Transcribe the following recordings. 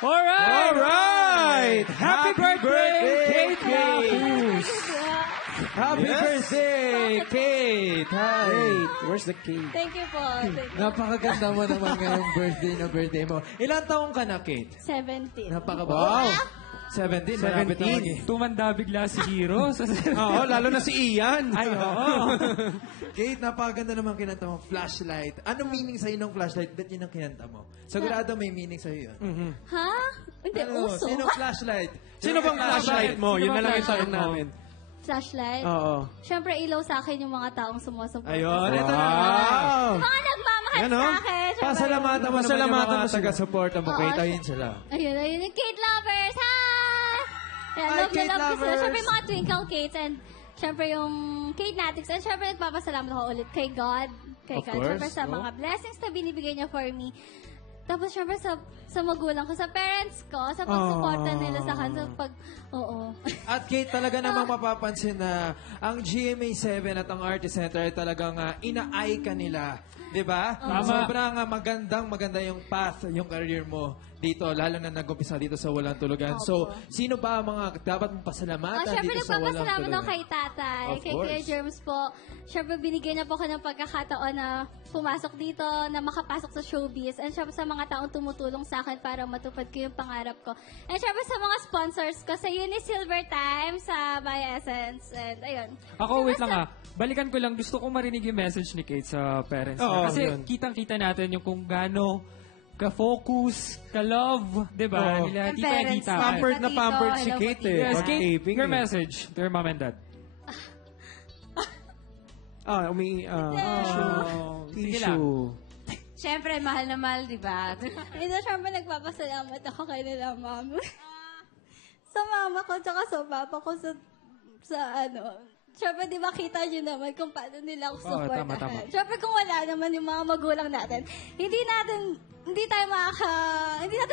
Alright! Happy birthday, Kate Lapus! Happy birthday, Kate! Hi! Where's the cake? Thank you po. Thank you. Napakaganda mo naman ngayong birthday mo. Ilang taong ka na, Kate? 17. Wow! 17, malapit na 17. Tumanda bigla si Hero. Oo, lalo na si Ian. Ay, oo. Kate, napakaganda naman kinanta mo. Flashlight. Anong meaning sa'yo ng flashlight? Ba't yun ang kinanta mo? Sigurado may meaning sa'yo yun. Ha? Hindi, uso. Sino flashlight? Sino bang flashlight mo? Yun na lang yung tanong namin. Flashlight? Oo. Siyempre, ilaw sa akin yung mga taong sumusuporta. Ayun, ito na. Mga nagmamahal sa akin. Syempre. Pasalamatan mo naman yung mga taga-support mo. Kate, ayun sila. Ayun. Yung Kate lovers. Hi! Ayan, Hi, love na Kate love ko sila. lovers. Siyempre, yung mga Twinkle Kates and siyempre yung Kate Natics. And siyempre, nagpapasalamat ako ulit kay God. Of course, Siyempre, sa mga blessings na binibigay niya for me. Tapos, syempre, sa magulang ko, sa parents ko, sa pagsuporta nila sa akin, sa oo. At Kate, talaga namang mapapansin na ang GMA7 at ang Artist Center ay talagang ina-eye ka nila. Diba? Sobrang maganda yung path, yung career mo dito, lalo na nag-umpisa dito sa Walang Tulugan. So, sino ba ang mga dapat mong pasalamatan Siyempre, dito sa Walang nagpapasalamat Tulugan? ako kay tatay, Of kay Kuya course. Germs po. Siyempre, binigyan niya po ako ng pagkakataon na pumasok dito, na makapasok sa showbiz. And siyempre, sa mga taong tumutulong sa akin para matupad ko yung pangarap ko. And siyempre, sa mga sponsors ko, sa Unisilver Times, sa By Essence, and ayun. Ako, wait lang Balikan ko lang. Gusto kong marinig yung message ni Kate sa parents niya. Oo, Kasi yun. kitang-kita natin yung kung gaano ka-focus, ka-love, di ba? Oo. Nila Yung tita parents, Edita. Pampered na Tito, pampered si hello, Kate Tito. eh. Yes, Pag Kate, taping your eh. message to your mom and dad. Sige lang. Tissue. Siyempre, mahal na mahal, di ba? Ito, siyempre, nagpapasalamat ako kay nila, ma'am. Sa mama ko, tsaka sa papa ko, Siyempre, di ba, kita nyo naman kung paano nila ako Oo, supportahan. tama. Siyempre, kung wala naman yung mga magulang natin, hindi natin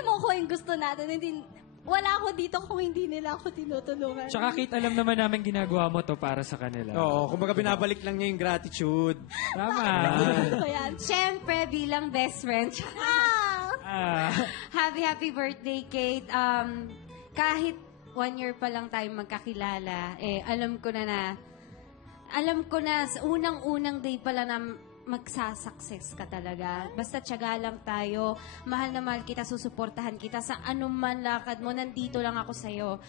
makukuha yung gusto natin. Wala ako dito kung hindi nila ako tinutulungan. Tsaka Kate, alam naman namin ginagawa mo to para sa kanila. Oo, kumbaga binabalik lang niya yung gratitude. Tama. So, yan. Siyempre, bilang best friend. Happy birthday, Kate. Kahit 1 year pa lang tayo magkakilala, alam ko na sa unang-unang day pala na magsasucess ka talaga. Basta tiyaga lang tayo. Mahal na mahal kita, susuportahan kita sa anuman lakad mo. Nandito lang ako sa'yo.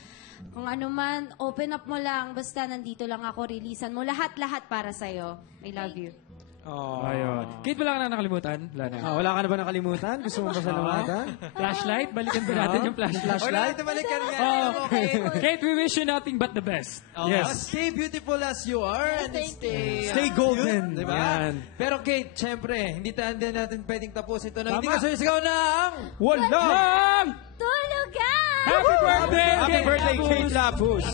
Kung anuman, open up mo lang. Basta nandito lang ako, releasean mo. Lahat-lahat para sa'yo. I love you. Ayun. Kate, wala ka na nakalimutan? Wala na. Wala ka na ba nakalimutan? Gusto mo pasalamatan? Flashlight? Balikan ba natin yung flashlight? Flashlight? Balikan nga. Kate, we wish you nothing but the best. Yes. Stay beautiful as you are and stay golden. Diba? Yan. Pero Kate, syempre, hindi natin pwedeng tapos ito na hindi ka sumisigaw ng Walang Tulugan! Happy birthday! Happy birthday, Kate Lapus!